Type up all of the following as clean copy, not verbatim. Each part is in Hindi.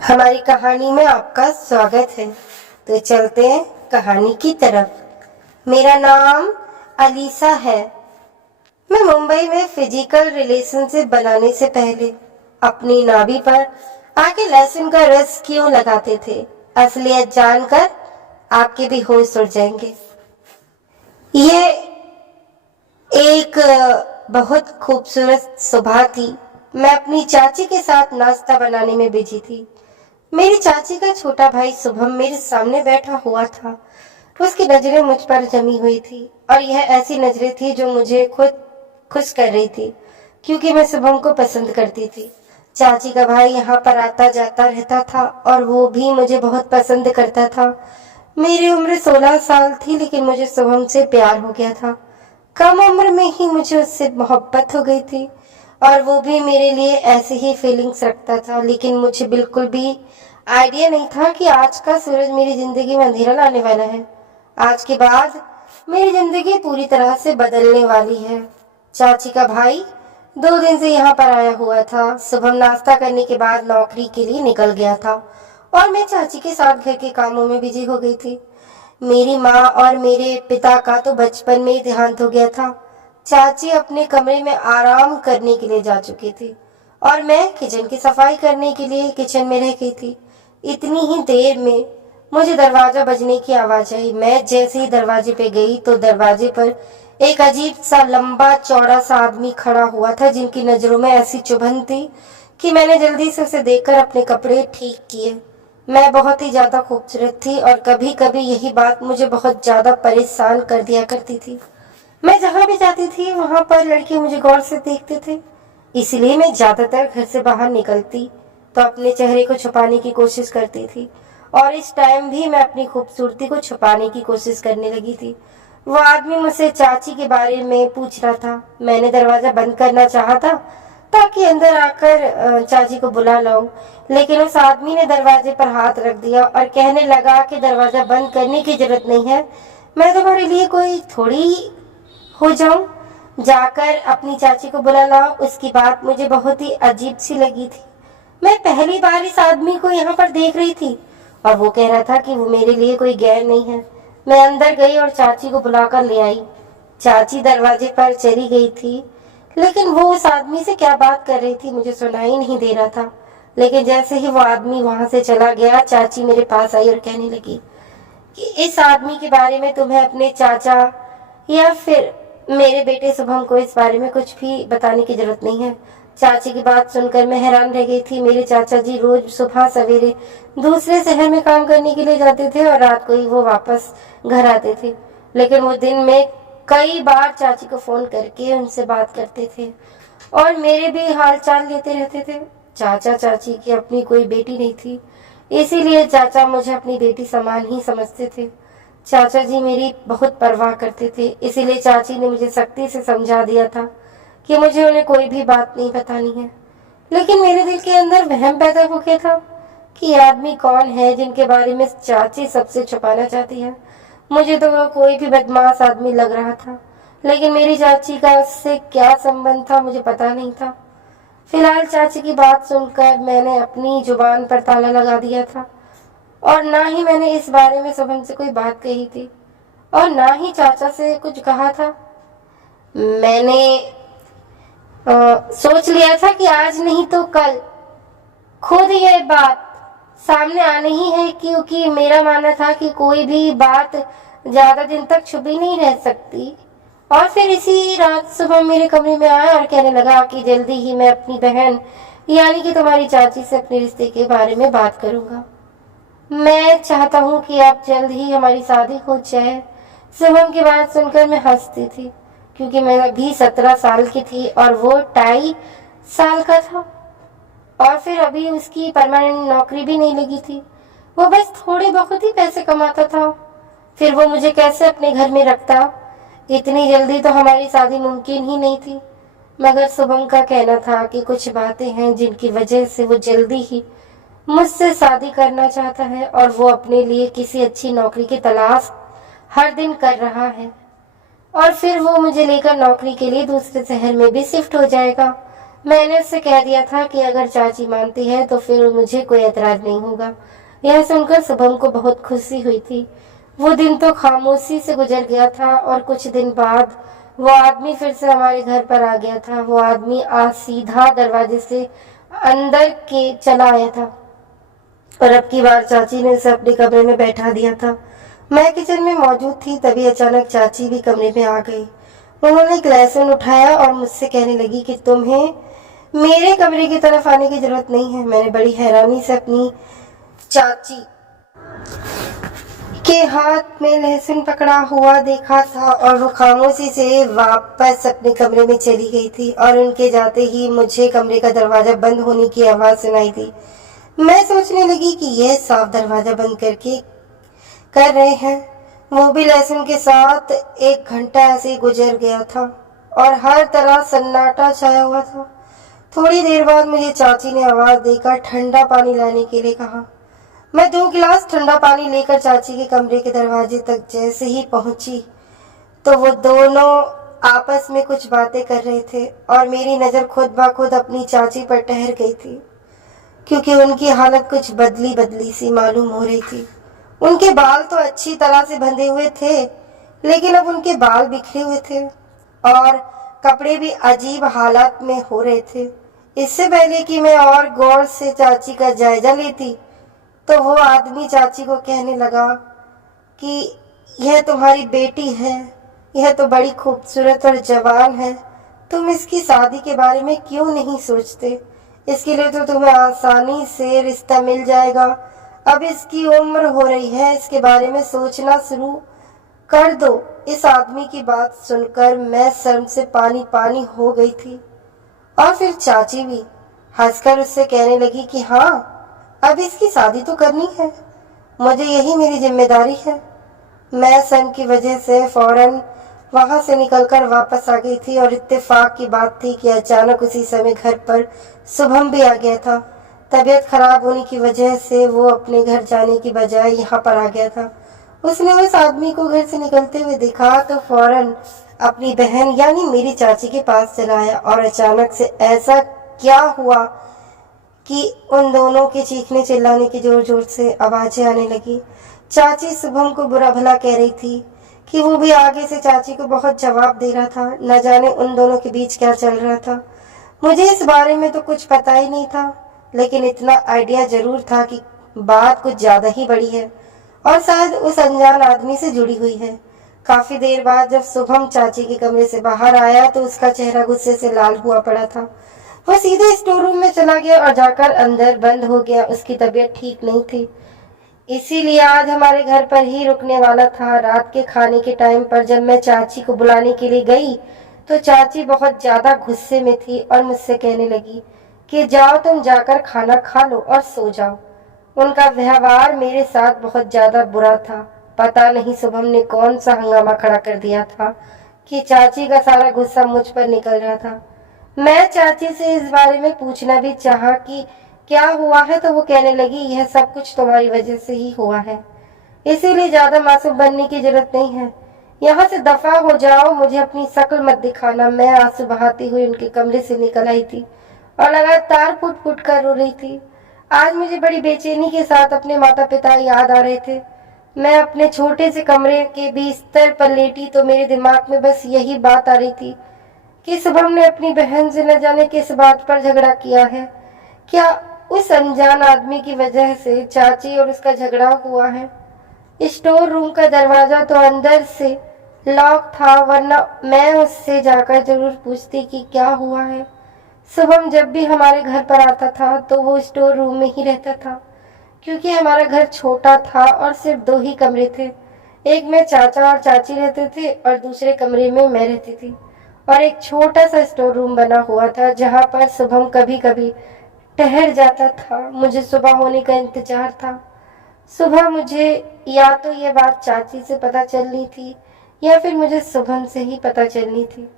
हमारी कहानी में आपका स्वागत है। तो चलते हैं कहानी की तरफ। मेरा नाम अलीसा है। मैं मुंबई में फिजिकल रिलेशनशिप बनाने से पहले अपनी नाभि पर आके लहसुन का रस क्यों लगाते थे, असलियत जानकर आपके भी होश उड़ जाएंगे। ये एक बहुत खूबसूरत सुबह थी। मैं अपनी चाची के साथ नाश्ता बनाने में बिजी थी। मेरी चाची का छोटा भाई शुभम मेरे सामने बैठा हुआ था। उसकी नजरें मुझ पर जमी हुई थी और यह ऐसी नजरें थी जो मुझे खुद खुश कर रही थी, क्योंकि मैं शुभम को पसंद करती थी। चाची का भाई यहाँ पर आता जाता रहता था और वो भी मुझे बहुत पसंद करता था। मेरी उम्र 16 साल थी, लेकिन मुझे शुभम से प्यार हो गया था। कम उम्र में ही मुझे उससे मोहब्बत हो गई थी और वो भी मेरे लिए ऐसी ही फीलिंग्स रखता था। लेकिन मुझे बिल्कुल भी आइडिया नहीं था कि आज का सूरज मेरी जिंदगी में अंधेरा लाने वाला है। आज के बाद मेरी जिंदगी पूरी तरह से बदलने वाली है। चाची का भाई 2 दिन से यहाँ पर आया हुआ था। सुबह नाश्ता करने के बाद नौकरी के लिए निकल गया था और मैं चाची के साथ घर के कामों में बिजी हो गई थी। मेरी माँ और मेरे पिता का तो बचपन में ही देहांत हो गया था। चाची अपने कमरे में आराम करने के लिए जा चुकी थी और मैं किचन की सफाई करने के लिए किचन में रह गई थी। इतनी ही देर में मुझे दरवाजा बजने की आवाज आई। मैं जैसे ही दरवाजे पे गई तो दरवाजे पर एक अजीब सा लंबा चौड़ा सा आदमी खड़ा हुआ था, जिनकी नजरों में ऐसी चुभन थी कि मैंने जल्दी से उसे देखकर अपने कपड़े ठीक किए। मैं बहुत ही ज्यादा खूबसूरत थी और कभी कभी यही बात मुझे बहुत ज्यादा परेशान कर दिया करती थी। मैं जहाँ भी जाती थी वहां पर लड़के मुझे गौर से देखते थे, इसलिए मैं ज्यादातर घर से बाहर निकलती तो अपने चेहरे को छुपाने की कोशिश करती थी और इस टाइम भी मैं अपनी खूबसूरती को छुपाने की कोशिश करने लगी थी। वो आदमी मुझसे चाची के बारे में पूछ रहा था। मैंने दरवाजा बंद करना चाहा था ताकि अंदर आकर चाची को बुला लाऊं, लेकिन उस आदमी ने दरवाजे पर हाथ रख दिया और कहने लगा कि दरवाजा बंद करने की जरूरत नहीं है, मैं तुम्हारे लिए कोई थोड़ी हो जाऊं, जाकर अपनी चाची को बुला लाओ। उसकी बात मुझे बहुत ही अजीब सी लगी थी। मैं पहली बार इस आदमी को यहाँ पर देख रही थी और वो कह रहा था कि वो मेरे लिए कोई गैर नहीं है। मैं अंदर गई और चाची को बुलाकर ले आई। चाची दरवाजे पर चली गई थी, लेकिन वो उस आदमी से क्या बात कर रही थी मुझे सुनाई नहीं दे रहा था। लेकिन जैसे ही वो आदमी वहां से चला गया, चाची मेरे पास आई और कहने लगी कि इस आदमी के बारे में तुम्हें अपने चाचा या फिर मेरे बेटे शुभम को इस बारे में कुछ भी बताने की जरूरत नहीं है। चाची की बात सुनकर मैं हैरान रह गई थी। मेरे चाचा जी रोज सुबह सवेरे दूसरे शहर में काम करने के लिए जाते थे और रात को ही वो वापस घर आते थे, लेकिन वो दिन में कई बार चाची को फोन करके उनसे बात करते थे और मेरे भी हाल चाल लेते रहते थे। चाचा चाची की अपनी कोई बेटी नहीं थी, इसीलिए चाचा मुझे अपनी बेटी समान ही समझते थे। चाचा जी मेरी बहुत परवाह करते थे, इसीलिए चाची ने मुझे सख्ती से समझा दिया था कि मुझे उन्हें कोई भी बात नहीं बतानी है। लेकिन मेरे दिल के अंदर वहम पैदा हो गया था कि ये आदमी कौन है जिनके बारे में चाची सबसे छुपाना चाहती है। मुझे तो वो कोई भी बदमाश आदमी लग रहा था, लेकिन मेरी चाची का उससे क्या संबंध था मुझे पता नहीं था। फिलहाल चाची की बात सुनकर मैंने अपनी जुबान पर ताला लगा दिया था और ना ही मैंने इस बारे में शुभम से कोई बात कही थी और ना ही चाचा से कुछ कहा था। मैंने सोच लिया था कि आज नहीं तो कल खुद ये बात सामने आनी ही है, क्योंकि मेरा मानना था कि कोई भी बात ज्यादा दिन तक छुपी नहीं रह सकती। और फिर इसी रात सुबह मेरे कमरे में आया और कहने लगा कि जल्दी ही मैं अपनी बहन यानी कि तुम्हारी चाची से अपने रिश्ते के बारे में बात करूंगा। मैं चाहता हूँ कि अब जल्द ही हमारी शादी हो जाए। शुभम की बात सुनकर मैं हंसती थी, क्योंकि मैं भी 17 साल की थी और वो 2.5 साल का था और फिर अभी उसकी परमानेंट नौकरी भी नहीं लगी थी। वो बस थोड़े बहुत ही पैसे कमाता था, फिर वो मुझे कैसे अपने घर में रखता। इतनी जल्दी तो हमारी शादी मुमकिन ही नहीं थी, मगर शुभम का कहना था कि कुछ बातें हैं जिनकी वजह से वो जल्दी ही मुझसे शादी करना चाहता है और वो अपने लिए किसी अच्छी नौकरी की तलाश हर दिन कर रहा है और फिर वो मुझे लेकर नौकरी के लिए दूसरे शहर में भी शिफ्ट हो जाएगा। मैंने उससे कह दिया था कि अगर चाची मानती है तो फिर मुझे कोई एतराज नहीं होगा। यह सुनकर शुभम को बहुत खुशी हुई थी। वो दिन तो खामोशी से गुजर गया था और कुछ दिन बाद वो आदमी फिर से हमारे घर पर आ गया था। वो आदमी आज सीधा दरवाजे से अंदर के चला आया था और अब की बार चाची ने उसे अपने कमरे में बैठा दिया था। मैं किचन में मौजूद थी, तभी अचानक चाची भी कमरे में आ गई। उन्होंने एक लहसुन उठाया और मुझसे कहने लगी कि तुम्हें मेरे कमरे की तरफ आने की जरूरत नहीं है। मैंने बड़ी हैरानी से अपनी चाची के हाथ में लहसुन पकड़ा हुआ देखा था और वो खामोशी से वापस अपने कमरे में चली गई थी और उनके जाते ही मुझे कमरे का दरवाजा बंद होने की आवाज सुनाई दी। मैं सोचने लगी कि यह साफ दरवाजा बंद करके कर रहे हैं। वो भी लहसुन के साथ 1 घंटा ऐसे ही गुजर गया था और हर तरह सन्नाटा छाया हुआ था। थोड़ी देर बाद मुझे चाची ने आवाज देकर ठंडा पानी लाने के लिए कहा। मैं 2 गिलास ठंडा पानी लेकर चाची के कमरे के दरवाजे तक जैसे ही पहुंची तो वो दोनों आपस में कुछ बातें कर रहे थे और मेरी नजर खुद ब खुद अपनी चाची पर ठहर गई थी, क्योंकि उनकी हालत कुछ बदली बदली सी मालूम हो रही थी। उनके बाल तो अच्छी तरह से बंधे हुए थे, लेकिन अब उनके बाल बिखरे हुए थे और कपड़े भी अजीब हालात में हो रहे थे। इससे पहले कि मैं और गौर से चाची का जायजा लेती तो वो आदमी चाची को कहने लगा कि यह तुम्हारी बेटी है, यह तो बड़ी खूबसूरत और जवान है, तुम इसकी शादी के बारे में क्यों नहीं सोचते? इसके लिए तो तुम्हें आसानी से रिश्ता मिल जाएगा। अब इसकी उम्र हो रही है, इसके बारे में सोचना शुरू कर दो। इस आदमी की बात सुनकर मैं शर्म से पानी पानी हो गई थी और फिर चाची भी हंसकर उससे कहने लगी कि हाँ, अब इसकी शादी तो करनी है, मुझे यही मेरी जिम्मेदारी है। मैं शर्म की वजह से फौरन वहां से निकलकर वापस आ गई थी और इत्तेफाक की बात थी कि अचानक उसी समय घर पर शुभम भी आ गया था। तबीयत खराब होने की वजह से वो अपने घर जाने की बजाय यहाँ पर आ गया था। उसने उस आदमी को घर से निकलते हुए देखा तो फौरन अपनी बहन यानी मेरी चाची के पास चला आया और अचानक से ऐसा क्या हुआ कि उन दोनों के चीखने चिल्लाने की जोर जोर से आवाजें आने लगी। चाची शुभम को बुरा भला कह रही थी कि वो भी आगे से चाची को बहुत जवाब दे रहा था। न जाने उन दोनों के बीच क्या चल रहा था। मुझे इस बारे में तो कुछ पता ही नहीं था, लेकिन इतना आइडिया जरूर था कि बात कुछ ज्यादा ही बड़ी है और शायद उस अनजान आदमी से जुड़ी हुई है। काफी देर बाद जब शुभम चाची के कमरे से बाहर आया तो उसका चेहरा गुस्से से लाल हुआ पड़ा था। वो सीधे स्टोर रूम में चला गया और जाकर अंदर बंद हो गया। उसकी तबीयत ठीक नहीं थी, इसीलिए आज हमारे घर पर ही रुकने वाला था। रात के खाने के टाइम पर जब मैं चाची को बुलाने के लिए गई तो चाची बहुत ज्यादा गुस्से में थी और मुझसे कहने लगी कि जाओ तुम जाकर खाना खा लो और सो जाओ। उनका व्यवहार मेरे साथ बहुत ज्यादा बुरा था। पता नहीं शुभम ने कौन सा हंगामा खड़ा कर दिया था कि चाची का सारा गुस्सा मुझ पर निकल रहा था। मैं चाची से इस बारे में पूछना भी चाहा कि क्या हुआ है तो वो कहने लगी यह सब कुछ तुम्हारी वजह से ही हुआ है, इसीलिए ज्यादा मासूम बनने की जरूरत नहीं है। यहाँ से दफा हो जाओ, मुझे अपनी शक्ल मत दिखाना। मैं आंसू बहाती हुई उनके कमरे से निकल आई थी और लगातार फुट फुट कर रो रही थी। आज मुझे बड़ी बेचैनी के साथ अपने माता पिता याद आ रहे थे। मैं अपने छोटे से कमरे के बिस्तर पर लेटी तो मेरे दिमाग में बस यही बात आ रही थी कि शुभम ने अपनी बहन से न जाने किस बात पर झगड़ा किया है। क्या उस अनजान आदमी की वजह से चाची और उसका झगड़ा हुआ है? स्टोर रूम का दरवाजा तो अंदर से लॉक था, वरना मैं उससे जाकर जरूर पूछती कि क्या हुआ है। शुभम जब भी हमारे घर पर आता था तो वो स्टोर रूम में ही रहता था, क्योंकि हमारा घर छोटा था और सिर्फ 2 ही कमरे थे। एक में चाचा और चाची रहते थे और दूसरे कमरे में मैं रहती थी और एक छोटा सा स्टोर रूम बना हुआ था जहाँ पर शुभम कभी कभी ठहर जाता था। मुझे सुबह होने का इंतजार था। सुबह मुझे या तो ये बात चाची से पता चलनी थी या फिर मुझे शुभम से ही पता चलनी थी,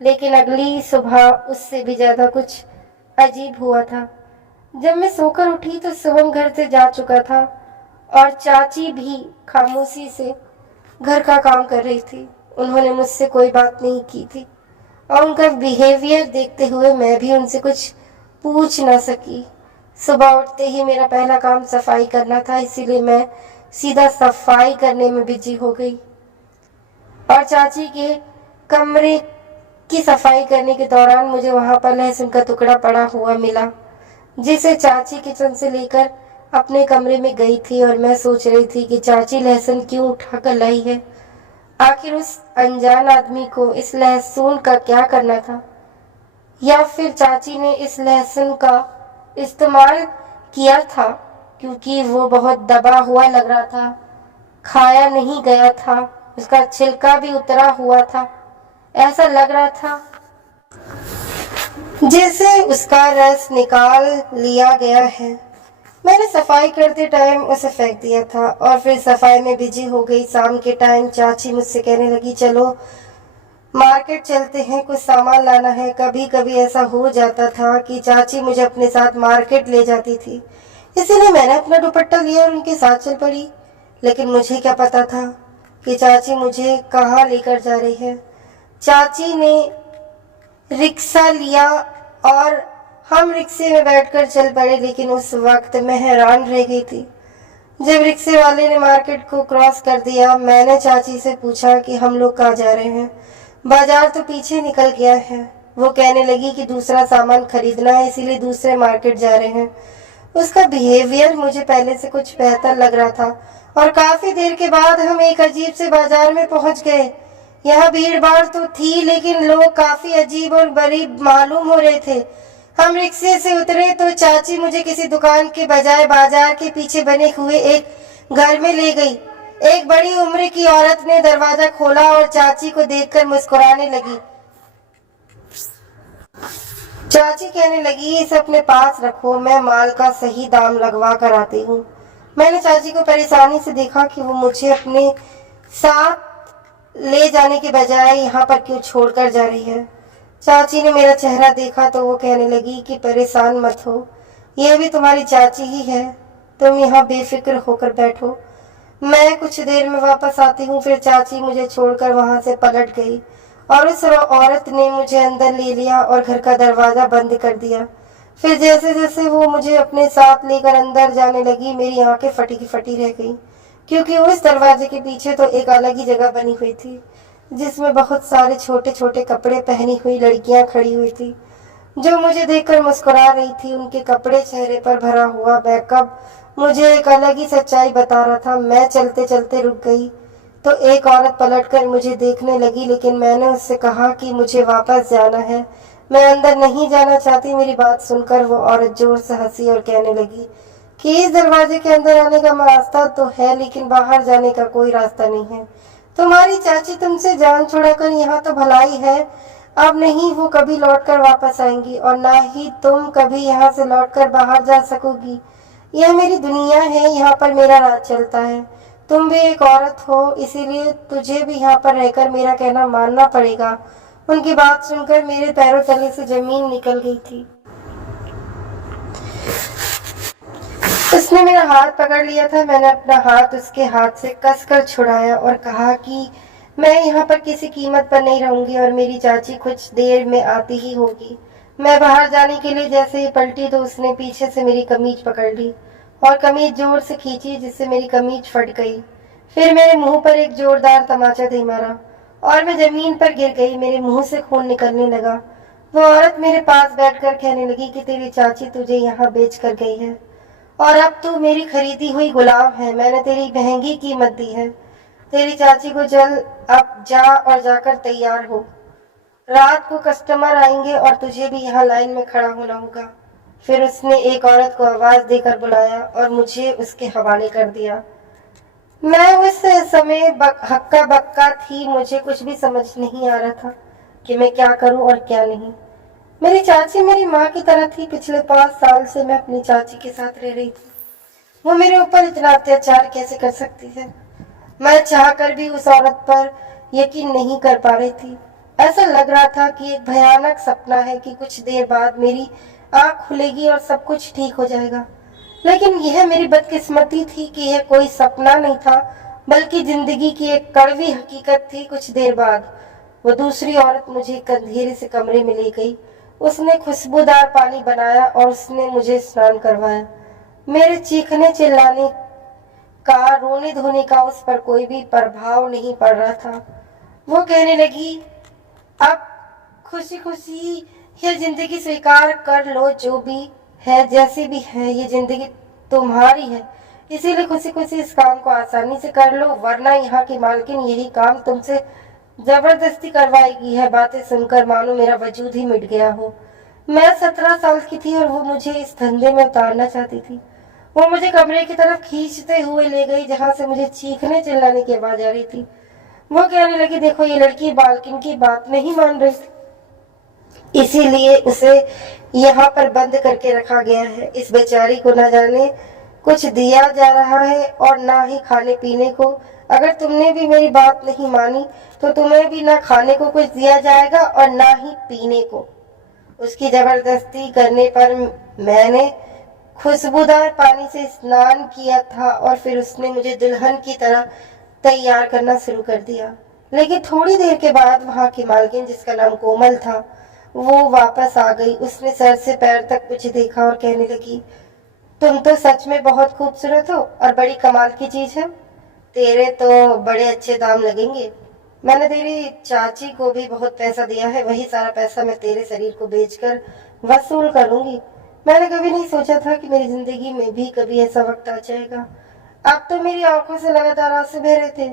लेकिन अगली सुबह उससे भी ज्यादा कुछ अजीब हुआ था। जब मैं सोकर उठी तो शुभम घर से जा चुका था और चाची भी खामोशी से घर का काम कर रही थी। उन्होंने मुझसे कोई बात नहीं की थी। और उनका बिहेवियर देखते हुए मैं भी उनसे कुछ पूछ ना सकी। सुबह उठते ही मेरा पहला काम सफाई करना था, इसीलिए मैं सीधा सफाई करने में बिजी हो गई। और चाची के कमरे की सफाई करने के दौरान मुझे वहां पर लहसुन का टुकड़ा पड़ा हुआ मिला, जिसे चाची किचन से लेकर अपने कमरे में गई थी। और मैं सोच रही थी कि चाची लहसुन क्यों उठाकर लाई है। आखिर उस अनजान आदमी को इस लहसुन का क्या करना था, या फिर चाची ने इस लहसुन का इस्तेमाल किया था क्योंकि वो बहुत दबा हुआ लग रहा था, खाया नहीं गया था, उसका छिलका भी उतरा हुआ था। ऐसा लग रहा था जैसे उसका रस निकाल लिया गया है। मैंने सफाई करते टाइम उसे फेंक दिया था और फिर सफाई में बिजी हो गई। शाम के टाइम चाची मुझसे कहने लगी, चलो मार्केट चलते हैं, कुछ सामान लाना है। कभी कभी ऐसा हो जाता था कि चाची मुझे अपने साथ मार्केट ले जाती थी, इसीलिए मैंने अपना दुपट्टा लिया और उनके साथ चल पड़ी। लेकिन मुझे क्या पता था कि चाची मुझे कहाँ लेकर जा रही है। चाची ने रिक्शा लिया और हम रिक्शे में बैठकर चल पड़े, लेकिन उस वक्त मैं हैरान रह गई थी। जब रिक्शे वाले ने मार्केट को क्रॉस कर दिया, मैंने चाची से पूछा कि हम लोग कहाँ जा रहे हैं। बाजार तो पीछे निकल गया है। वो कहने लगी कि दूसरा सामान खरीदना है, इसीलिए दूसरे मार्केट जा रहे हैं। उसका बिहेवियर मुझे पहले से कुछ बेहतर लग रहा था और काफी देर के बाद हम एक अजीब से बाजार में पहुंच गए। यहाँ भीड़ भाड़ तो थी, लेकिन लोग काफी अजीब और गरीब मालूम हो रहे थे। हम रिक्शे से उतरे तो चाची मुझे किसी दुकान के बजाय बाजार के पीछे बने हुए एक घर में ले गई। एक बड़ी उम्र की औरत ने दरवाजा खोला और चाची को देखकर मुस्कुराने लगी। चाची कहने लगी, इसे अपने पास रखो, मैं माल का सही दाम लगवा कर आती हूँ। मैंने चाची को परेशानी से देखा कि वो मुझे अपने साथ ले जाने के बजाय यहाँ पर क्यों छोड़कर जा रही है। चाची ने मेरा चेहरा देखा तो वो कहने लगी कि परेशान मत हो, यह भी तुम्हारी चाची ही है, तुम यहाँ बेफिक्र होकर बैठो, मैं कुछ देर में वापस आती हूँ। फिर चाची मुझे छोड़कर वहां से पलट गई और उस औरत ने मुझे अंदर ले लिया और घर का दरवाजा बंद कर दिया। फिर जैसे जैसे वो मुझे अपने साथ लेकर अंदर जाने लगी, मेरी आंखें फटी की फटी रह गई, क्योंकि उस दरवाजे के पीछे तो एक अलग ही जगह बनी हुई थी, जिसमें बहुत सारे छोटे छोटे कपड़े पहनी हुई लड़कियां खड़ी हुई थी, जो मुझे देखकर मुस्कुरा रही थी। उनके कपड़े, चेहरे पर भरा हुआ मेकअप मुझे एक अलग ही सच्चाई बता रहा था। मैं चलते चलते रुक गई तो एक औरत पलटकर मुझे देखने लगी, लेकिन मैंने उससे कहा कि मुझे वापस जाना है, मैं अंदर नहीं जाना चाहती। मेरी बात सुनकर वो औरत जोर से हंसी और कहने लगी कि इस दरवाजे के अंदर आने का रास्ता तो है, लेकिन बाहर जाने का कोई रास्ता नहीं है। तुम्हारी चाची तुमसे जान छुड़ाकर यहाँ तो भलाई है, अब नहीं वो कभी लौटकर वापस आएंगी और ना ही तुम कभी यहाँ से लौटकर बाहर जा सकोगी। यह मेरी दुनिया है, यहाँ पर मेरा राज चलता है। तुम भी एक औरत हो, इसीलिए तुझे भी यहाँ पर रहकर मेरा कहना मानना पड़ेगा। उनकी बात सुनकर मेरे पैरों तले से जमीन निकल गई थी। उसने मेरा हाथ पकड़ लिया था। मैंने अपना हाथ उसके हाथ से कसकर छुड़ाया और कहा कि मैं यहाँ पर किसी कीमत पर नहीं रहूंगी और मेरी चाची कुछ देर में आती ही होगी। मैं बाहर जाने के लिए जैसे ही पलटी तो उसने पीछे से मेरी कमीज पकड़ ली और कमीज जोर से खींची, जिससे मेरी कमीज फट गई। फिर मेरे मुंह पर एक जोरदार तमाचा दे मारा और मैं जमीन पर गिर गई। मेरे मुंह से खून निकलने लगा। वो औरत मेरे पास बैठकर कहने लगी कि तेरी चाची तुझे यहाँ बेच कर गई है और अब तू मेरी खरीदी हुई गुलाम है। मैंने तेरी महंगी कीमत दी है। तेरी चाची को जल्द अब जा और जाकर तैयार हो, रात को कस्टमर आएंगे और तुझे भी यहाँ लाइन में खड़ा होना होगा। फिर उसने एक औरत को आवाज देकर बुलाया और मुझे उसके हवाले कर दिया। मैं उस समय हक्का बक्का थी, मुझे कुछ भी समझ नहीं आ रहा था कि मैं क्या करूं और क्या नहीं। मेरी चाची मेरी माँ की तरह थी। पिछले 5 साल से मैं अपनी चाची के साथ रह रही थी। वो मेरे ऊपर इतना अत्याचार कैसे कर सकती है? मैं चाहकर भी उस औरत पर यकीन नहीं कर पा रही थी। ऐसा लग रहा था कि एक भयानक सपना है कि कुछ देर बाद मेरी आंख खुलेगी और सब कुछ ठीक हो जाएगा। लेकिन यह मेरी बदकिस्मती थी कि यह कोई सपना नहीं था, बल्कि जिंदगी की एक कड़वी हकीकत थी। कुछ देर बाद वो दूसरी औरत मुझे एक अंधेरे से कमरे में ले गई। उसने खुशबूदार पानी बनाया और उसने मुझे स्नान करवाया। मेरे चीखने चिल्लाने का, रोने धोने का उस पर कोई भी प्रभाव नहीं पड़ रहा था। वो कहने लगी, अब खुशी खुशी ये जिंदगी स्वीकार कर लो, जो भी है जैसी भी है ये जिंदगी तुम्हारी है, इसीलिए खुशी खुशी इस काम को आसानी से कर लो, वरना यहाँ की मालकिन यही काम तुमसे जबरदस्ती करवाएगी। है बातें सुनकर मानो मेरा वजूद ही मिट गया हो। मैं 17 साल की थी और वो मुझे इस धंधे में उतारना चाहती थी। वो मुझे कमरे की तरफ खींचते हुए ले गई जहां से मुझे चीखने चिल्लाने की आवाज आ रही थी। वो कहने लगी, देखो ये लड़की मालकिन की बात नहीं मान रही थी, इसीलिए उसे यहाँ पर बंद करके रखा गया है। इस बेचारी को न जाने कुछ दिया जा रहा है और ना ही खाने पीने को। अगर तुमने भी मेरी बात नहीं मानी तो तुम्हें भी ना खाने को कुछ दिया जाएगा और ना ही पीने को। उसकी जबरदस्ती करने पर मैंने खुशबूदार पानी से स्नान किया था और फिर उसने मुझे दुल्हन की तरह तैयार करना शुरू कर दिया। लेकिन थोड़ी देर के बाद वहां की मालकिन, जिसका नाम कोमल था, वो वापस आ गई। उसने सर से पैर तक मुझे देखा और कहने लगी, तुम तो सच में बहुत खूबसूरत हो और बड़ी कमाल की चीज है। तेरे तो बड़े अच्छे दाम लगेंगे। मैंने तेरी चाची को भी बहुत पैसा दिया है, वही सारा पैसा मैं तेरे शरीर को बेचकर वसूल करूंगी। मैंने कभी नहीं सोचा था कि मेरी जिंदगी में भी कभी ऐसा वक्त आ जाएगा। अब तो मेरी आंखों से लगातार आंसू बह रहे थे।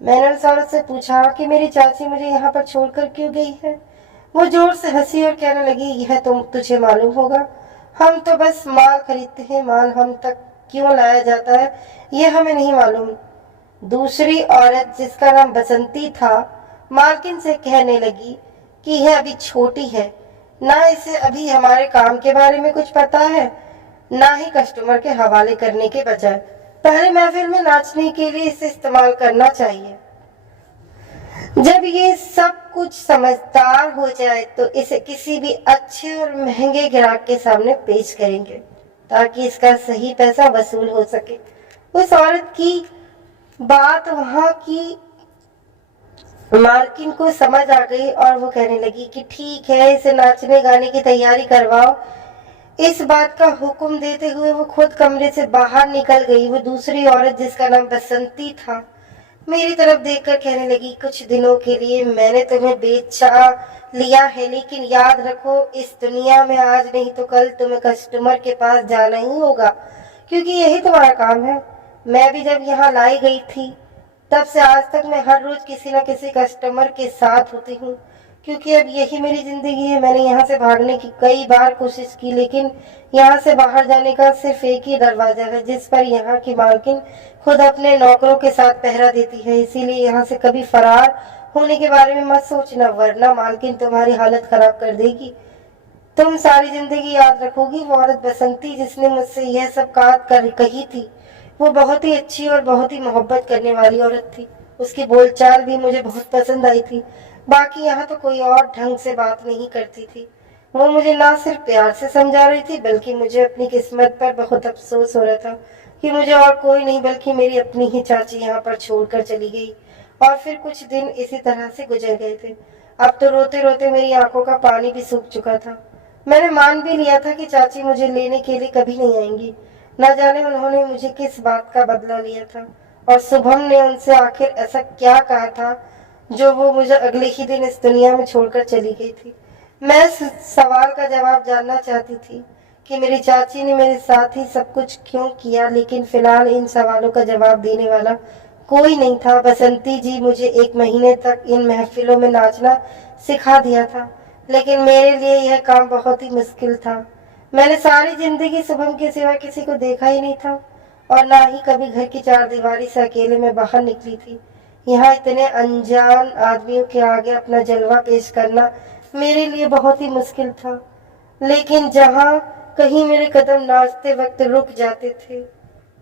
मैंने उस औरत से पूछा कि मेरी चाची मुझे यहाँ पर छोड़कर क्यों गई है। वो जोर से हंसी और कहने लगी, यह तुझे मालूम होगा, हम तो बस माल खरीदते हैं, माल हम तक क्यों लाया जाता है ये हमें नहीं मालूम। दूसरी औरत, जिसका नाम बसंती था, मालकिन से कहने लगी कि यह अभी छोटी है, ना इसे अभी हमारे काम के बारे में कुछ पता है, ना ही कस्टमर के हवाले करने के बजाय पहले महफिल में नाचने के लिए इसे इस्तेमाल करना चाहिए। जब ये सब कुछ समझदार हो जाए तो इसे किसी भी अच्छे और महंगे ग्राहक के सामने पेश करेंगे ताकि इसका सही पैसा वसूल हो सके। उस औरत की बात वहां की मालकिन को समझ आ गई और वो कहने लगी कि ठीक है, इसे नाचने गाने की तैयारी करवाओ। इस बात का हुक्म देते हुए वो खुद कमरे से बाहर निकल गई। वो दूसरी औरत, जिसका नाम बसंती था, मेरी तरफ देखकर कहने लगी, कुछ दिनों के लिए मैंने तुम्हें बेचा लिया है, लेकिन याद रखो इस दुनिया में आज नहीं तो कल तुम्हें कस्टमर के पास जाना ही होगा, क्योंकि यही तुम्हारा काम है। मैं भी जब यहाँ लाई गई थी तब से आज तक मैं हर रोज किसी न किसी कस्टमर के साथ होती हूँ, क्योंकि अब यही मेरी जिंदगी है। मैंने यहाँ से भागने की कई बार कोशिश की, लेकिन यहाँ से बाहर जाने का सिर्फ एक ही दरवाजा है, जिस पर यहाँ की मालकिन खुद अपने नौकरों के साथ पहरा देती है। इसीलिए यहाँ से कभी फरार होने के बारे में मत सोचना, वरना मालकिन तुम्हारी हालत खराब कर देगी। तुम सारी जिंदगी याद रखोगी। वो औरत बसंती, जिसने मुझसे यह सब कही थी, वो बहुत ही अच्छी और बहुत ही मोहब्बत करने वाली औरत थी। उसकी बोलचाल भी मुझे बहुत पसंद आई थी। बाकी यहाँ तो कोई और ढंग से बात नहीं करती थी। वो मुझे ना सिर्फ प्यार से समझा रही थी, बल्कि मुझे अपनी किस्मत पर बहुत अफसोस हो रहा था कि मुझे और कोई नहीं बल्कि मेरी अपनी ही चाची यहाँ पर छोड़कर चली गई। और फिर कुछ दिन इसी तरह से गुजर गए थे। अब तो रोते रोते मेरी आंखों का पानी भी सूख चुका था। मैंने मान भी लिया था कि चाची मुझे लेने के लिए कभी नहीं आएंगी। न जाने उन्होंने मुझे किस बात का बदला लिया था और शुभम ने उनसे आखिर ऐसा क्या कहा था जो वो मुझे अगले ही दिन इस दुनिया में छोड़कर चली गई थी। मैं इस सवाल का जवाब जानना चाहती थी कि मेरी चाची ने मेरे साथ ही सब कुछ क्यों किया, लेकिन फिलहाल इन सवालों का जवाब देने वाला कोई नहीं था। बसंती जी मुझे 1 महीने तक इन महफिलों में नाचना सिखा दिया था, लेकिन मेरे लिए यह काम बहुत ही मुश्किल था। मैंने सारी जिंदगी शुभम के सिवा किसी को देखा ही नहीं था और ना ही कभी घर की 4 दीवारी से अकेले में बाहर निकली थी। यहाँ इतने अनजान आदमियों के आगे अपना जलवा पेश करना मेरे लिए बहुत ही मुश्किल था। लेकिन जहाँ कहीं मेरे कदम नाचते वक्त रुक जाते थे,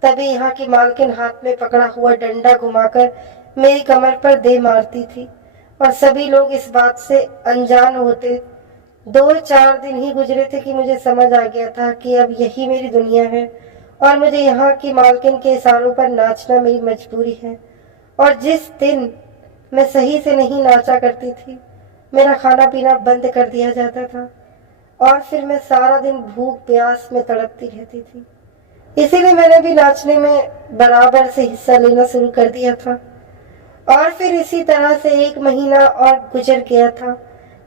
तभी यहाँ की मालकिन हाथ में पकड़ा हुआ डंडा घुमाकर मेरी कमर पर दे मारती थी और सभी लोग इस बात से अनजान होते। 2-4 दिन ही गुजरे थे कि मुझे समझ आ गया था कि अब यही मेरी दुनिया है और मुझे यहाँ की मालकिन के इशारों पर नाचना मेरी मजबूरी है। और जिस दिन मैं सही से नहीं नाचा करती थी। मेरा खाना पीना बंद कर दिया जाता था और फिर मैं सारा दिन भूख प्यास में तड़पती रहती थी। इसीलिए मैंने भी नाचने में बराबर से हिस्सा लेना शुरू कर दिया था। और फिर इसी तरह से 1 महीना और गुजर गया था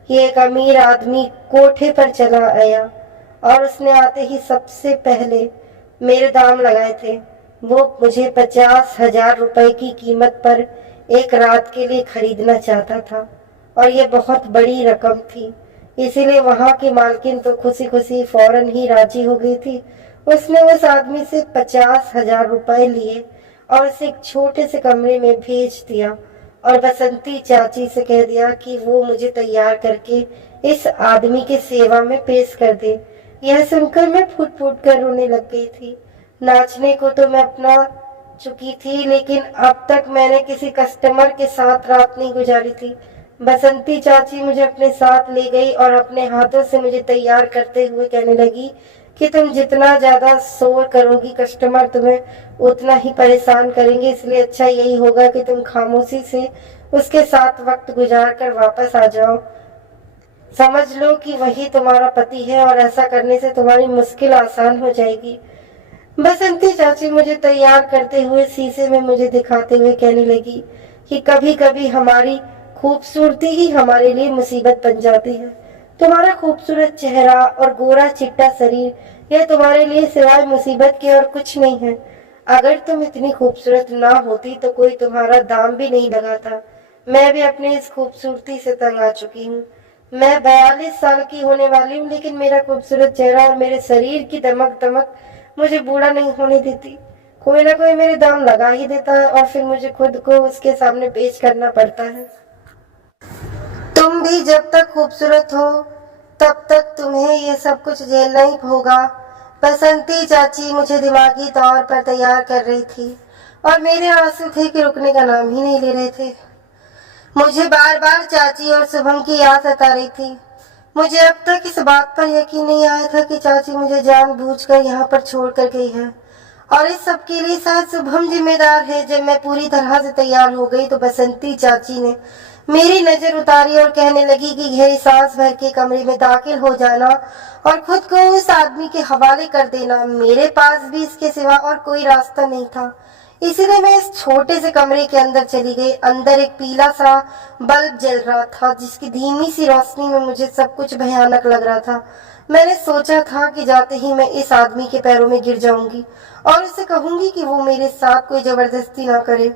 कि एक अमीर आदमी कोठे पर चला आया और उसने आते ही सबसे पहले मेरे दाम लगाए थे। वो मुझे 50,000 रुपए की कीमत पर एक रात के लिए खरीदना चाहता था और ये बहुत बड़ी रकम थी। इसीलिए वहां की मालकिन तो खुशी खुशी फौरन ही राजी हो गई थी। उसने उस आदमी से 50,000 रुपए लिए और उसे एक छोटे से कमरे में भेज दिया और बसंती चाची से कह दिया कि वो मुझे तैयार करके इस आदमी की सेवा में पेश कर दे। यह सुनकर मैं फूट फूट कर रोने लग गई थी। नाचने को तो मैं अपना चुकी थी, लेकिन अब तक मैंने किसी कस्टमर के साथ रात नहीं गुजारी थी। बसंती चाची मुझे अपने साथ ले गई और अपने हाथों से मुझे तैयार करते हुए कहने लगी कि तुम जितना ज्यादा शोर करोगी कस्टमर तुम्हें उतना ही परेशान करेंगे, इसलिए अच्छा यही होगा कि तुम खामोशी से उसके साथ वक्त गुजार कर वापस आ जाओ। समझ लो कि वही तुम्हारा पति है और ऐसा करने से तुम्हारी मुश्किल आसान हो जाएगी। बसंती चाची मुझे तैयार करते हुए शीशे में मुझे दिखाते हुए कहने लगी कि कभी कभी हमारी खूबसूरती ही हमारे लिए मुसीबत बन जाती है। तुम्हारा खूबसूरत चेहरा और गोरा चिट्टा शरीर यह तुम्हारे लिए सिवाय मुसीबत के और कुछ नहीं है। अगर तुम इतनी खूबसूरत ना होती तो कोई तुम्हारा दाम भी नहीं लगाता। मैं भी अपनी इस खूबसूरती से तंग आ चुकी हूँ। मैं 42 साल की होने वाली हूँ, लेकिन मेरा खूबसूरत चेहरा और मेरे शरीर की दमक दमक मुझे बूढ़ा नहीं होने देती। कोई ना कोई मेरे दाम लगा ही देता है और फिर मुझे खुद को उसके सामने पेश करना पड़ता है। तुम भी जब तक खूबसूरत हो तब तक तुम्हें ये सब कुछ झेलना ही होगा। बसंती चाची मुझे दिमागी तौर पर तैयार कर रही थी और मेरे आंसू थे कि रुकने का नाम ही नहीं ले रहे थे। मुझे बार बार चाची और शुभम की याद सता रही थी। मुझे अब तक इस बात पर यकीन नहीं आया था कि चाची मुझे जानबूझकर यहाँ पर छोड़कर गई है और इस सब के लिए शायद शुभम जिम्मेदार है। जब मैं पूरी तरह से तैयार हो गई तो बसंती चाची ने मेरी नजर उतारी और कहने लगी कि गहरी सांस भर के कमरे में दाखिल हो जाना और खुद को उस आदमी के हवाले कर देना। मेरे पास भी इसके सिवा और कोई रास्ता नहीं था, इसीलिए मैं इस छोटे से कमरे के अंदर चली गई। अंदर एक पीला सा बल्ब जल रहा था जिसकी धीमी सी रोशनी में मुझे सब कुछ भयानक लग रहा था। मैंने सोचा था कि जाते ही मैं इस आदमी के पैरों में गिर जाऊंगी और उससे कहूंगी कि वो मेरे साथ कोई जबरदस्ती ना करे।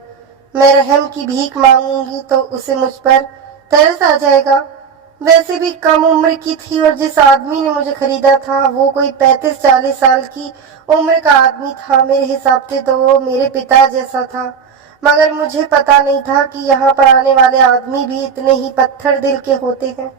मैं रहम की भीख मांगूंगी तो उसे मुझ पर तरस आ जाएगा। वैसे भी कम उम्र की थी और जिस आदमी ने मुझे खरीदा था वो कोई 35-40 साल की उम्र का आदमी था। मेरे हिसाब से तो वो मेरे पिता जैसा था, मगर मुझे पता नहीं था कि यहाँ पर आने वाले आदमी भी इतने ही पत्थर दिल के होते हैं।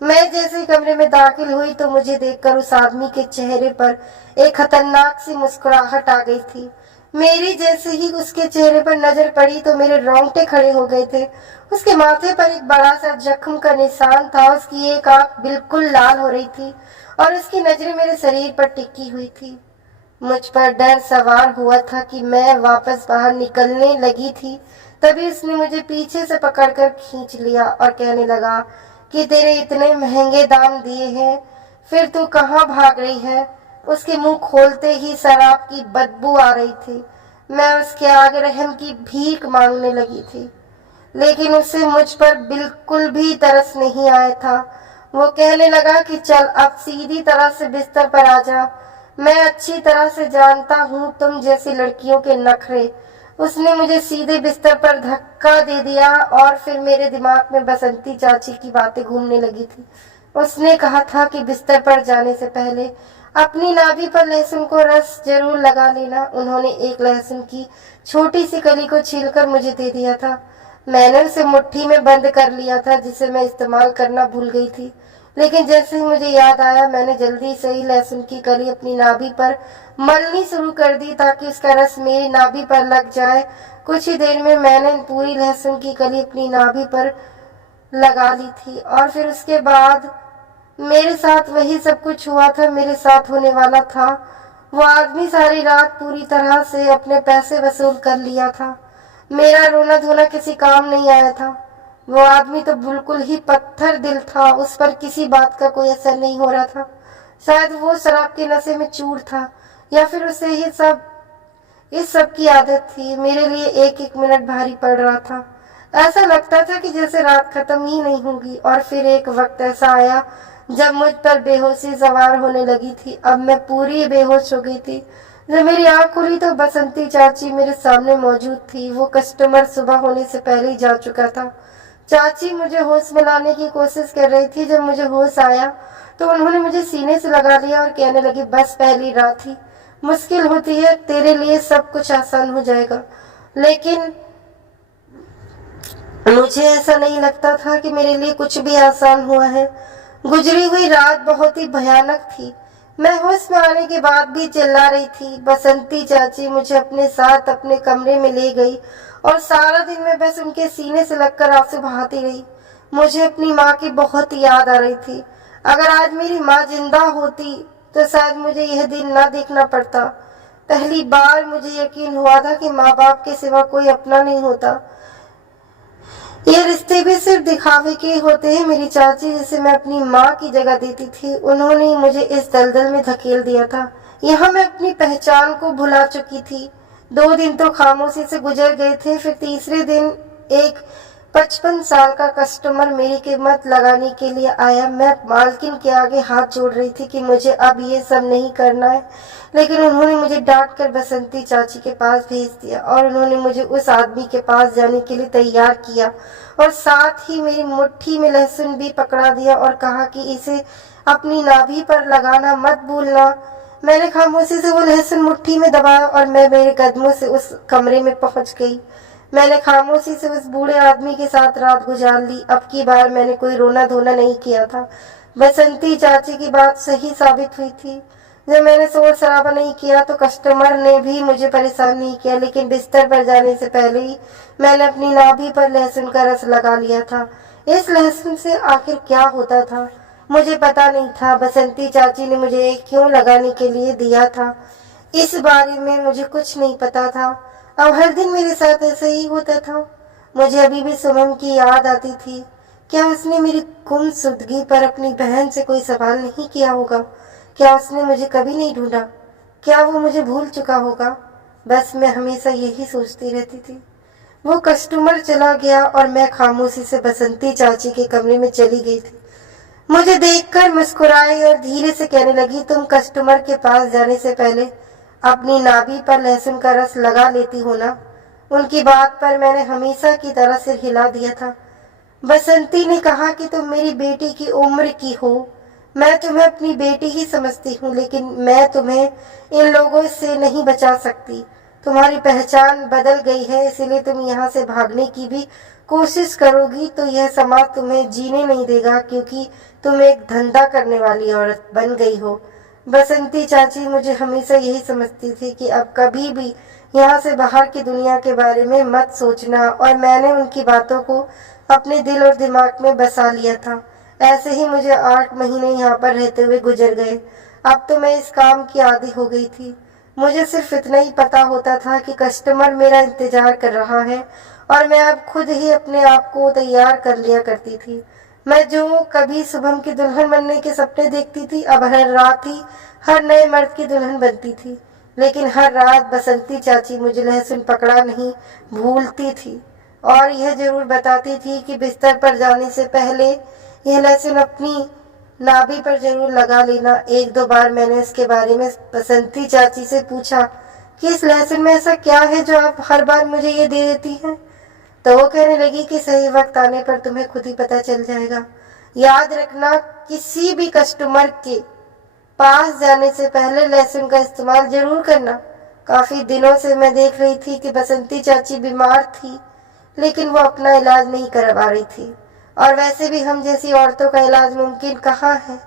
मैं जैसे कमरे में दाखिल हुई तो मुझे देखकर उस आदमी के चेहरे पर एक खतरनाक सी मुस्कुराहट आ गई थी। मेरी जैसे ही उसके चेहरे पर नजर पड़ी तो मेरे रोंगटे खड़े हो गए थे। उसके माथे पर एक बड़ा सा जख्म का निशान था। उसकी एक आंख बिल्कुल लाल हो रही थी और उसकी नजरें मेरे शरीर पर टिकी हुई थी। मुझ पर डर सवार हुआ था कि मैं वापस बाहर निकलने लगी थी, तभी उसने मुझे पीछे से पकड़कर खींच लिया और कहने लगा कि तेरे इतने महंगे दाम दिए हैं, फिर तू कहाँ भाग रही है। उसके मुंह खोलते ही शराब की बदबू आ रही थी। मैं उसके आगे रहम की भीख मांगने लगी थी, लेकिन उसे मुझ पर बिल्कुल भी तरस नहीं आया था। वो कहने लगा कि चल अब सीधी तरह से बिस्तर पर आ जा, मैं अच्छी तरह से जानता हूँ तुम जैसी लड़कियों के नखरे। उसने मुझे सीधे बिस्तर पर धक्का दे दिया और फिर मेरे दिमाग में बसंती चाची की बातें घूमने लगी थी। उसने कहा था कि बिस्तर पर जाने से पहले अपनी नाभि पर लहसुन को रस जरूर लगा लेना। उन्होंने एक लहसुन की छोटी सी कली को छीलकर मुझे दे दिया था। मैंने उसे मुट्ठी में बंद कर लिया था जिसे मैं इस्तेमाल करना भूल गई थी, लेकिन जैसे ही मुझे याद आया मैंने जल्दी से ही लहसुन की कली अपनी नाभि पर मलनी शुरू कर दी ताकि उसका रस मेरी नाभि पर लग जाए। कुछ ही देर में मैंने पूरी लहसुन की कली अपनी नाभि पर लगा ली थी और फिर उसके बाद मेरे साथ वही सब कुछ हुआ था मेरे साथ होने वाला था। वो आदमी सारी रात पूरी तरह से अपने पैसे वसूल कर लिया था। मेरा रोना धोना किसी काम नहीं आया था। वो आदमी तो बिल्कुल ही पत्थर दिल था, उस पर किसी बात का कोई असर नहीं हो रहा था। शायद वो शराब के नशे में चूर था, या फिर उसे ही सब इस सब की आदत थी। मेरे लिए एक एक मिनट भारी पड़ रहा था। ऐसा लगता था कि जैसे रात खत्म ही नहीं होगी। और फिर एक वक्त ऐसा आया जब मुझ पर बेहोशी सवार होने लगी थी। अब मैं पूरी बेहोश हो गई थी। जब मेरी आंख खुली तो बसंती चाची मेरे सामने मौजूद थी। वो कस्टमर सुबह होने से पहले ही जा चुका था। चाची मुझे होश में लाने की कोशिश कर रही थी। जब मुझे होश आया तो उन्होंने मुझे सीने से लगा लिया और कहने लगी, बस पहली रात ही मुश्किल होती है, तेरे लिए सब कुछ आसान हो जाएगा। लेकिन मुझे ऐसा नहीं लगता था कि मेरे लिए कुछ भी आसान हुआ है। गुजरी हुई रात बहुत ही भयानक थी। मैं होश में आने के बाद भी चिल्ला रही थी। बसंती चाची मुझे अपने साथ अपने कमरे में ले गई और सारा दिन मैं बस उनके सीने से लगकर आंसू बहाती रही। मुझे अपनी माँ की बहुत याद आ रही थी। अगर आज मेरी माँ जिंदा होती तो शायद मुझे यह दिन न देखना पड़ता। पहली बार मुझे यकीन हुआ था कि माँ बाप के सिवा कोई अपना नहीं होता। ये रिश्ते भी सिर्फ दिखावे के होते हैं। मेरी चाची, जिसे मैं अपनी माँ की जगह देती थी, उन्होंने ही मुझे इस दलदल में धकेल दिया था। यहाँ मैं अपनी पहचान को भुला चुकी थी। 2 दिन तो खामोशी से गुजर गए थे। फिर तीसरे दिन एक 55 साल का कस्टमर मेरी कीमत लगाने के लिए आया। मैं मालकिन के आगे हाथ जोड़ रही थी कि मुझे अब ये सब नहीं करना है, लेकिन उन्होंने मुझे डांट कर बसंती चाची के पास भेज दिया और उन्होंने मुझे उस आदमी के पास जाने के लिए तैयार किया और साथ ही मेरी मुट्ठी में लहसुन भी पकड़ा दिया और कहा कि इसे अपनी नाभि पर लगाना मत भूलना। मैंने खामोशी से वो लहसुन मुट्ठी में दबाया और मैं मेरे कदमों से उस कमरे में पहुंच गई। मैंने खामोशी से उस बूढ़े आदमी के साथ रात गुजार ली। अब की बार मैंने कोई रोना धोना नहीं किया था। बसंती चाची की बात सही साबित हुई थी। जब मैंने शोर शराबा नहीं किया तो कस्टमर ने भी मुझे परेशान नहीं किया, लेकिन बिस्तर पर जाने से पहले ही मैंने अपनी नाभि पर लहसुन का रस लगा लिया था। इस लहसुन से आखिर क्या होता था मुझे पता नहीं था। बसंती चाची ने मुझे क्यों लगाने के लिए दिया था इस बारे में मुझे कुछ नहीं पता था। अब हर दिन मेरे साथ ऐसा ही होता था। मुझे अभी भी सुमन की याद आती थी। क्या उसने मेरी गुमशुदगी पर अपनी बहन से कोई सवाल नहीं किया होगा? क्या उसने मुझे कभी नहीं ढूंढा? क्या वो मुझे भूल चुका होगा? बस मैं हमेशा यही सोचती रहती थी। वो कस्टमर चला गया और मैं खामोशी से बसंती चाची के कमरे में चली गई थी। मुझे देखकर मुस्कुराई और धीरे से कहने लगी, तुम कस्टमर के पास जाने से पहले अपनी नाभि पर लहसुन का रस लगा लेती हो ना? उनकी बात पर मैंने हमेशा की तरह सिर हिला दिया था। बसंती ने कहा कि तुम मेरी बेटी की उम्र की हो। मैं तुम्हें अपनी बेटी ही समझती हूँ, लेकिन मैं तुम्हें इन लोगों से नहीं बचा सकती। तुम्हारी पहचान बदल गई है, इसीलिए तुम यहाँ से भागने की भी कोशिश करोगी तो यह समाज तुम्हें जीने नहीं देगा, क्योंकि तुम एक धंधा करने वाली औरत बन गई हो। बसंती चाची मुझे हमेशा यही समझती थी कि अब कभी भी यहाँ से बाहर की दुनिया के बारे में मत सोचना, और मैंने उनकी बातों को अपने दिल और दिमाग में बसा लिया था। ऐसे ही मुझे 8 महीने यहाँ पर रहते हुए गुजर गए। अब तो मैं इस काम की आदी हो गई थी। मुझे सिर्फ इतना ही पता होता था कि कस्टमर मेरा इंतजार कर रहा है और मैं अब खुद ही अपने आप को तैयार कर लिया करती थी। मैं जो कभी शुभम की दुल्हन बनने के सपने देखती थी, अब हर रात ही हर नए मर्द की दुल्हन बनती थी। लेकिन हर रात बसंती चाची मुझे लहसुन पकड़ा नहीं भूलती थी और यह जरूर बताती थी कि बिस्तर पर जाने से पहले यह लहसुन अपनी नाभि पर जरूर लगा लेना। 1-2 बार मैंने इसके बारे में बसंती चाची से पूछा कि इस लहसुन में ऐसा क्या है जो आप हर बार मुझे ये दे देती हैं? तो वो कहने लगी कि सही वक्त आने पर तुम्हें खुद ही पता चल जाएगा। याद रखना, किसी भी कस्टमर के पास जाने से पहले लहसुन का इस्तेमाल जरूर करना। काफी दिनों से मैं देख रही थी कि बसंती चाची बीमार थी, लेकिन वो अपना इलाज नहीं करवा रही थी, और वैसे भी हम जैसी औरतों का इलाज मुमकिन कहाँ है।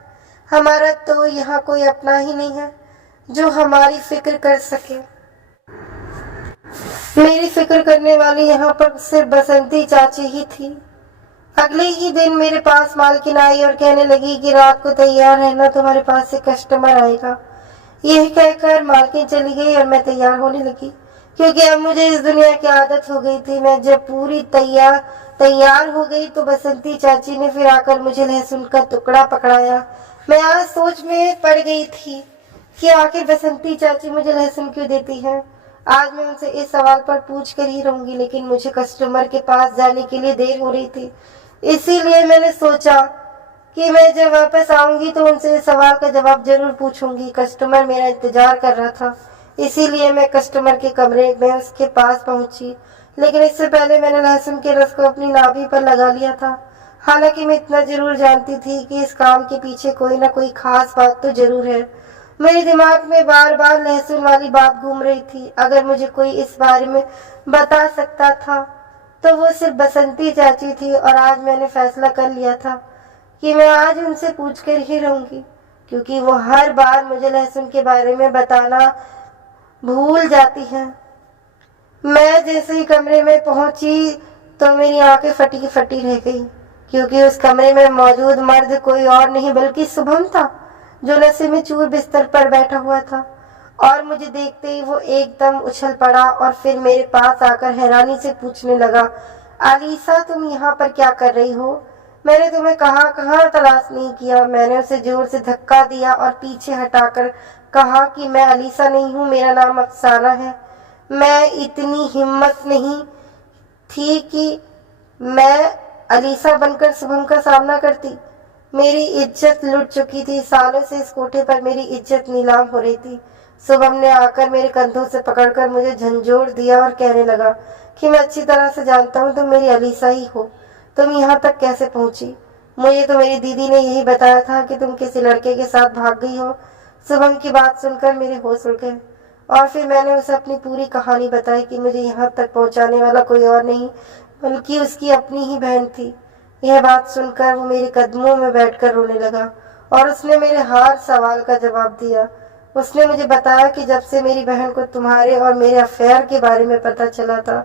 हमारा तो यहाँ कोई अपना ही नहीं है जो हमारी फिक्र कर सके। मेरी फिक्र करने वाली यहाँ पर सिर्फ बसंती चाची ही थी। अगले ही दिन मेरे पास मालकिन आई और कहने लगी कि रात को तैयार रहना, तुम्हारे पास से कस्टमर आएगा। यह कहकर मालकिन चली गई और मैं तैयार होने लगी, क्योंकि अब मुझे इस दुनिया की आदत हो गई थी। मैं जब पूरी तैयार तैयार हो गई तो बसंती चाची ने फिर आकर मुझे लहसुन का टुकड़ा पकड़ाया। मैं आज सोच में पड़ गई थी कि आखिर बसंती चाची मुझे लहसुन क्यों देती हैं। आज मैं उनसे इस सवाल पर पूछ कर ही रहूंगी, लेकिन मुझे कस्टमर के पास जाने के लिए देर हो रही थी। इसीलिए मैंने सोचा कि मैं जब वापस आऊंगी तो उनसे इस सवाल का जवाब जरूर पूछूंगी। कस्टमर मेरा इंतजार कर रहा था, इसीलिए मैं कस्टमर के कमरे में उसके पास पहुंची। लेकिन इससे पहले मैंने लहसुन के रस को अपनी नाभि पर लगा लिया था। हालांकि मैं इतना जरूर जानती थी कि इस काम के पीछे कोई ना कोई खास बात तो जरूर है। मेरे दिमाग में बार बार लहसुन वाली बात घूम रही थी। अगर मुझे कोई इस बारे में बता सकता था तो वो सिर्फ बसंती चाची थी, और आज मैंने फैसला कर लिया था कि मैं आज उनसे पूछ कर ही रहूंगी, क्योंकि वो हर बार मुझे लहसुन के बारे में बताना भूल जाती हैं। मैं जैसे ही कमरे में पहुंची तो मेरी आंखें फटी की फटी रह गई, क्योंकि उस कमरे में मौजूद मर्द कोई और नहीं बल्कि शुभम था, जो नशे में चूर बिस्तर पर बैठा हुआ था। और मुझे देखते ही वो एकदम उछल पड़ा और फिर मेरे पास आकर हैरानी से पूछने लगा, अलीसा तुम यहाँ पर क्या कर रही हो? मैंने तुम्हें कहाँ तलाश नहीं किया। मैंने उसे जोर से धक्का दिया और पीछे हटाकर कहा कि मैं अलीसा नहीं हूँ, मेरा नाम अफसाना है। मैं इतनी हिम्मत नहीं थी कि मैं अलीसा बनकर शुभम का सामना करती। मेरी इज्जत लुट चुकी थी। सालों से इस कोठे पर मेरी इज्जत नीलाम हो रही थी। शुभम ने आकर मेरे कंधों से पकड़कर मुझे झंझोड़ दिया और कहने लगा कि मैं अच्छी तरह से जानता हूँ तुम मेरी अलीसा ही हो। तुम यहाँ तक कैसे पहुंची? मुझे तो मेरी दीदी ने यही बताया था कि तुम किसी लड़के के साथ भाग गई हो। शुभम की बात सुनकर मेरे होश उड़ गए और फिर मैंने उसे अपनी पूरी कहानी बताई कि मुझे यहाँ तक पहुँचाने वाला कोई और नहीं बल्कि उसकी अपनी ही बहन थी। यह बात सुनकर वो मेरे कदमों में बैठकर रोने लगा और उसने मेरे हर सवाल का जवाब दिया। उसने मुझे बताया कि जब से मेरी बहन को तुम्हारे और मेरे अफेयर के बारे में पता चला था,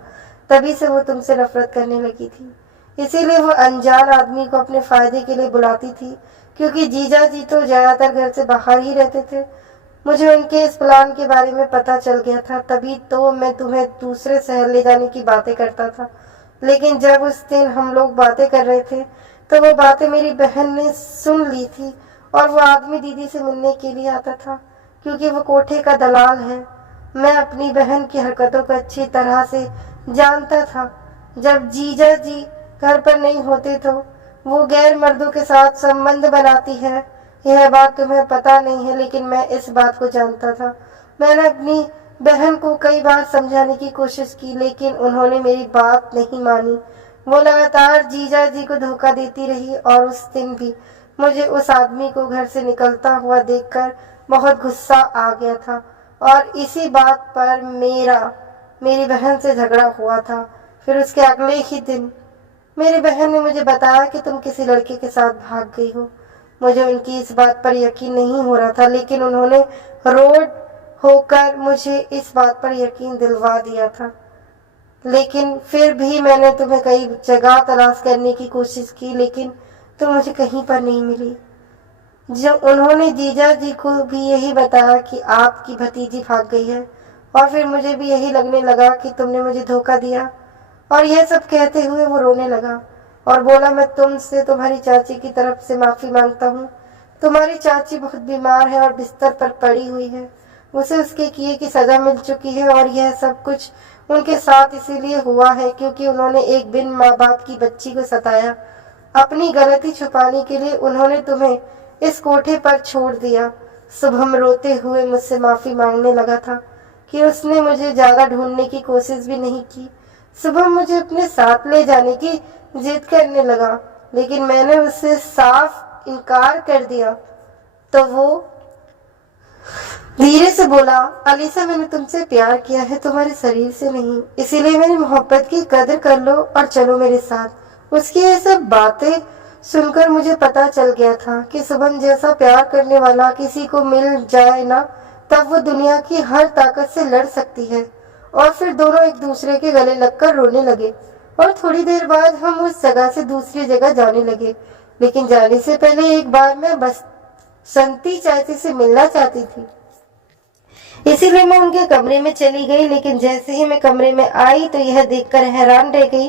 तभी से वो तुमसे नफरत करने लगी थी। इसीलिए वो अनजान आदमी को अपने फायदे के लिए बुलाती थी, क्योंकि जीजा जी तो ज्यादातर घर से बाहर ही रहते थे। मुझे उनके इस प्लान के बारे में पता चल गया था, तभी तो मैं तुम्हें दूसरे शहर ले जाने की बातें करता था। लेकिन जब उस दिन हम लोग बातें कर रहे थे तो वो बातें मेरी बहन ने सुन ली थी, और वो आदमी दीदी से मिलने के लिए आता था, क्योंकि वो कोठे का दलाल है। मैं अपनी बहन की हरकतों को अच्छी तरह से जानता था। जब जीजा जी घर पर नहीं होते तो वो गैर मर्दों के साथ संबंध बनाती है। यह बात तुम्हें पता नहीं है, लेकिन मैं इस बात को जानता था। मैंने अपनी बहन को कई बार समझाने की कोशिश की, लेकिन उन्होंने मेरी बात नहीं मानी। वो लगातार जीजा जी को धोखा देती रही, और उस दिन भी मुझे उस आदमी को घर से निकलता हुआ देखकर बहुत गुस्सा आ गया था, और इसी बात पर मेरी बहन से झगड़ा हुआ था। फिर उसके अगले ही दिन मेरी बहन ने मुझे बताया कि तुम किसी लड़के के साथ भाग गई हो। मुझे उनकी इस बात पर यकीन नहीं हो रहा था, लेकिन उन्होंने रोड होकर मुझे इस बात पर यकीन दिलवा दिया था। लेकिन फिर भी मैंने तुम्हें कई जगह तलाश करने की कोशिश की, लेकिन तुम मुझे कहीं पर नहीं मिली। जब उन्होंने जीजा जी को भी यही बताया कि आपकी भतीजी भाग गई है, और फिर मुझे भी यही लगने लगा कि तुमने मुझे धोखा दिया। और यह सब कहते हुए वो रोने लगा और बोला, मैं तुमसे तुम्हारी चाची की तरफ से माफी मांगता हूँ। तुम्हारी चाची बहुत बीमार है और बिस्तर पर पड़ी हुई है। उसे उसके किए की सजा मिल चुकी है, और यह सब कुछ उनके साथ इसीलिए हुआ है क्योंकि उन्होंने एक बिन माँ बाप की बच्ची को सताया। अपनी गलती छुपाने के लिए उन्होंने तुम्हें इस कोठे पर छोड़ दिया। शुभम रोते हुए मुझसे माफी मांगने लगा था कि उसने मुझे ज्यादा ढूंढने की कोशिश भी नहीं की। शुभम मुझे अपने साथ ले जाने की जिद करने लगा, लेकिन मैंने उससे साफ इनकार कर दिया। तो वो धीरे से बोला, अलीसा मैंने तुमसे प्यार किया है, तुम्हारे शरीर से नहीं, इसीलिए मेरी मोहब्बत की कदर कर लो और चलो मेरे साथ। उसकी ये सब बातें सुनकर मुझे पता चल गया था कि शुभम जैसा प्यार करने वाला किसी को मिल जाए ना, तब वो दुनिया की हर ताकत से लड़ सकती है। और फिर दोनों एक दूसरे के गले लगकर रोने लगे, और थोड़ी देर बाद हम उस जगह से दूसरी जगह जाने लगे। लेकिन जाने से पहले एक बार मैं बसंती चाची से मिलना चाहती थी, इसीलिए मैं उनके कमरे में चली गई। लेकिन जैसे ही मैं कमरे में आई तो यह देखकर हैरान रह गई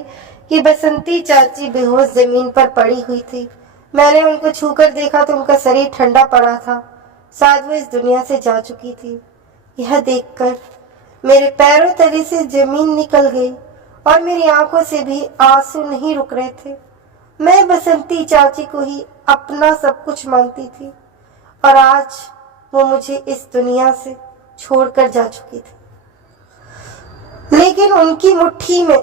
कि बसंती चाची बेहोश जमीन पर पड़ी हुई थी। मैंने उनको छूकर देखा तो उनका शरीर ठंडा पड़ा था, शायद वो इस दुनिया से जा चुकी थी। यह देखकर मेरे पैरों तले से जमीन निकल गई और मेरी आंखों से भी आंसू नहीं रुक रहे थे। मैं बसंती चाची को ही अपना सब कुछ मानती थी और आज वो मुझे इस दुनिया से छोड़कर जा चुकी थी। लेकिन उनकी मुट्ठी में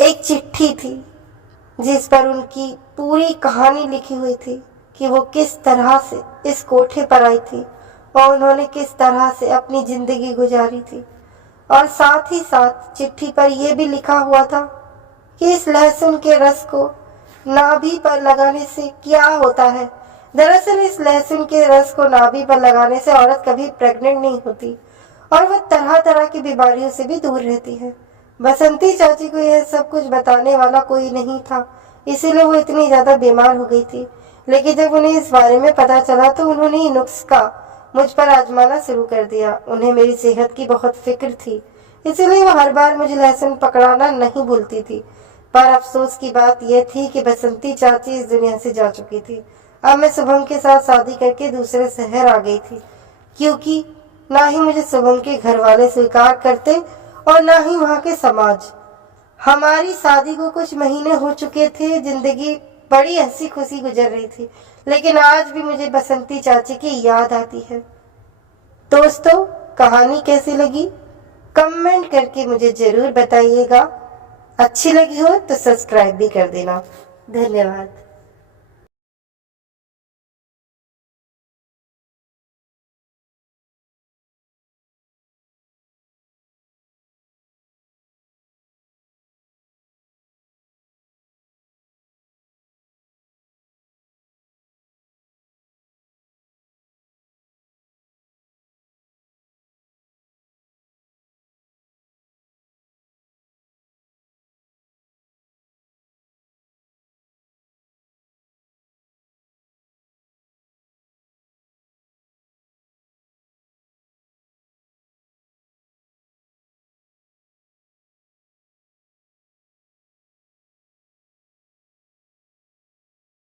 एक चिट्ठी थी जिस पर उनकी पूरी कहानी लिखी हुई थी कि वो किस तरह से इस कोठे पर आई थी और उन्होंने किस तरह से अपनी जिंदगी गुजारी थी। और साथ ही साथ चिट्ठी पर यह भी लिखा हुआ था कि इस लहसुन के रस को नाभि पर लगाने से क्या होता है। दरअसल इस लहसुन के रस को नाभि पर लगाने से औरत कभी प्रेग्नेंट नहीं होती और वह तरह तरह की बीमारियों से भी दूर रहती है। बसंती चाची को यह सब कुछ बताने वाला कोई नहीं था, इसीलिए वो इतनी ज्यादा बीमार हो गई थी। लेकिन जब उन्हें इस बारे में पता चला तो उन्होंने ये नुस्खा मुझ पर आजमाना शुरू कर दिया। उन्हें मेरी सेहत की बहुत फिक्र थी, इसीलिए वो हर बार मुझे लहसुन पकड़ाना नहीं भूलती थी। पर अफसोस की बात यह थी कि बसंती चाची इस दुनिया से जा चुकी थी। अब मैं शुभम के साथ शादी करके दूसरे शहर आ गई थी, क्योंकि ना ही मुझे शुभम के घर वाले स्वीकार करते और ना ही वहाँ के समाज। हमारी शादी को कुछ महीने हो चुके थे, जिंदगी बड़ी हंसी खुशी गुजर रही थी, लेकिन आज भी मुझे बसंती चाची की याद आती है। दोस्तों, कहानी कैसी लगी कमेंट करके मुझे जरूर बताइएगा। अच्छी लगी हो तो सब्सक्राइब भी कर देना। धन्यवाद।